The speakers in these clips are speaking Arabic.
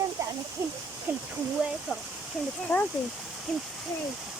نستمتع أنا كنت كويسة كنت خاطي كنت خايفة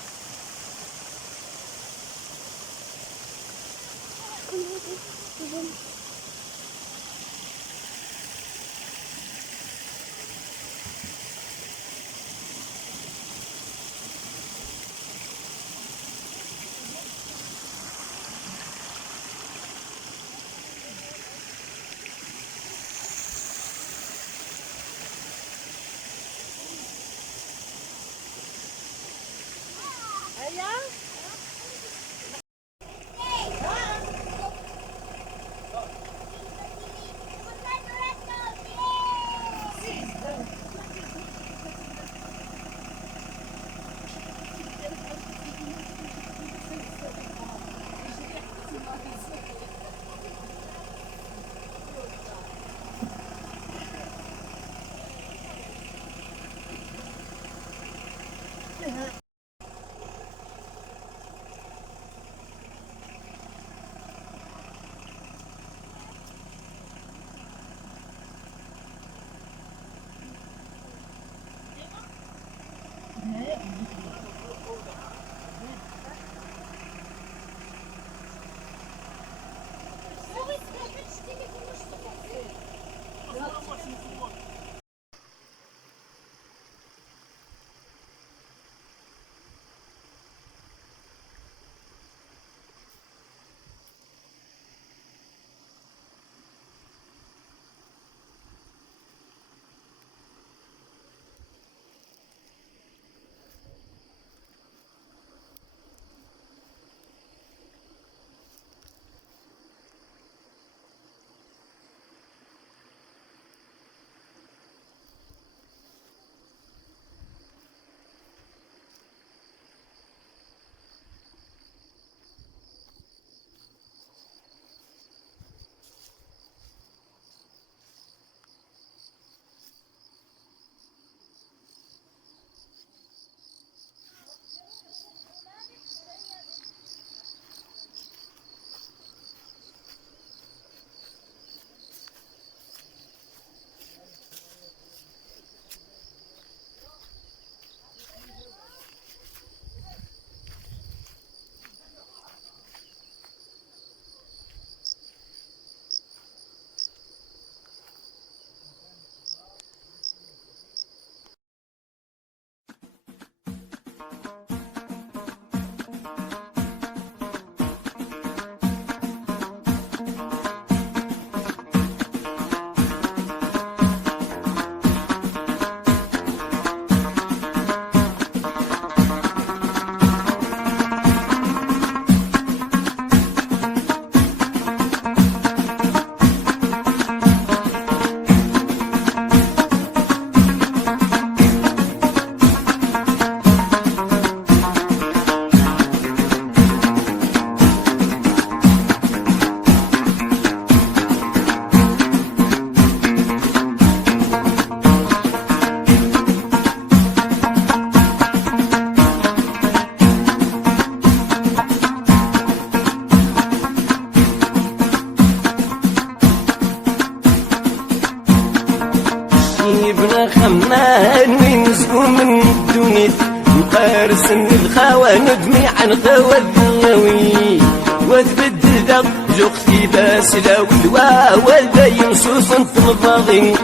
خمان وين زقوا من الدنيا مقارس الخوان ندمي عن غوى الدنيوي وتبدل ذا جوختي باس لو الواوال ينصوص انتظاضي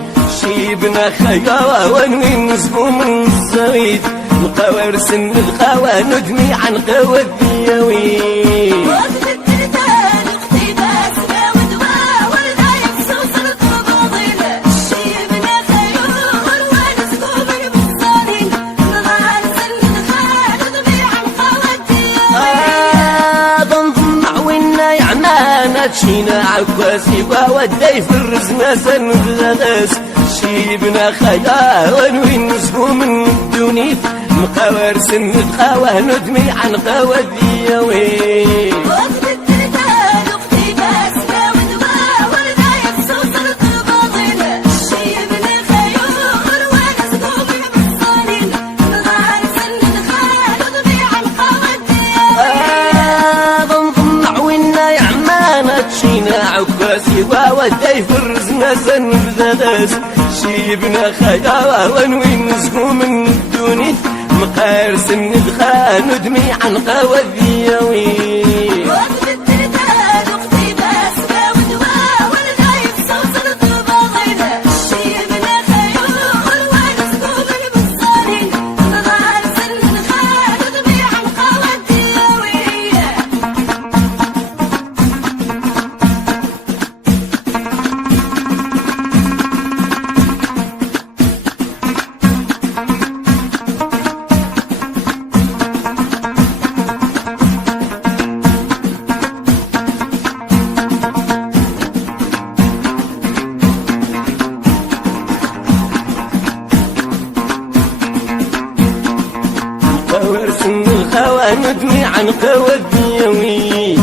شيبنا خيوان وين زقوا من الزويد مقارس الخوان ندمي عن غوى الدنيوي شينا عكواسي وودي في الرزمة سنغلغس شيبنا خيال وين نسبو من الدنيا مقاور سن الخواه ندمي عن قوى الدياوي عكاسي ودي فرز ناسن بذاس شيبنا خيا وين نسكو من الدوني مقارس ندخان ودمي عن قوذيوي ندمي عن قواديوي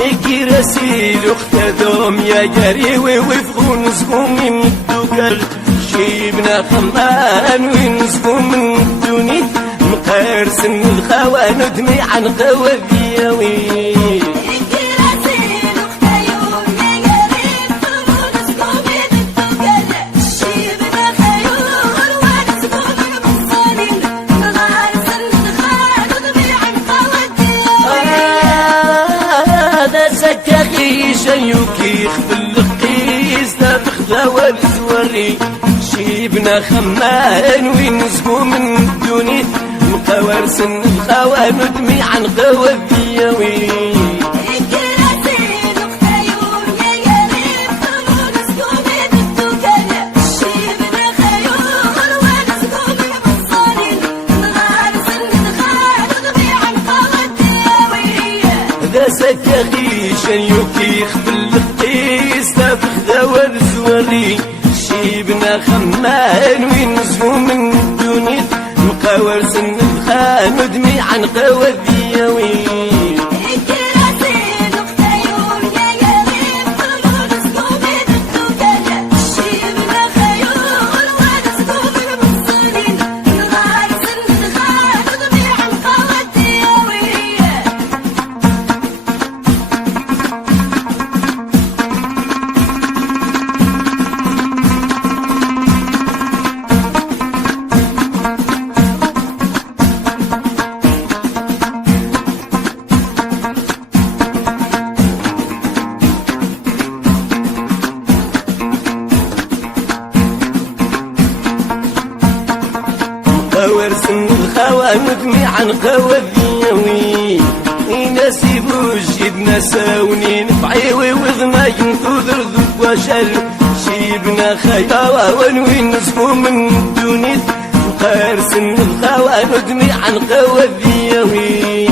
إكي رسيل اختدوم يا جريوي وفقو نسكو من الدوكر شيبنا خمان ونسكو من الدوني مقارس الخوا ندمي عن قواديوي شيوكي خفل القيس تاخذها والزوري شيبنا خمان ونسقو من الدوني مقاورس الخوا ندمي عن قوذيوي شيوكي خفل القيس تاخذها والزوري شيبنا خمان ونسقو من الدوني مقاورس الخان ندمي عن قوذيوي ورسن الخوا ندمي عن قوذيوي يناسبو جيبنا ساوني نفعيوي وغنا ينفذر ذوب وشل شيبنا خيا ونوين نسكو من الدوني مقارسن الخوا ندمي عن قوذيوي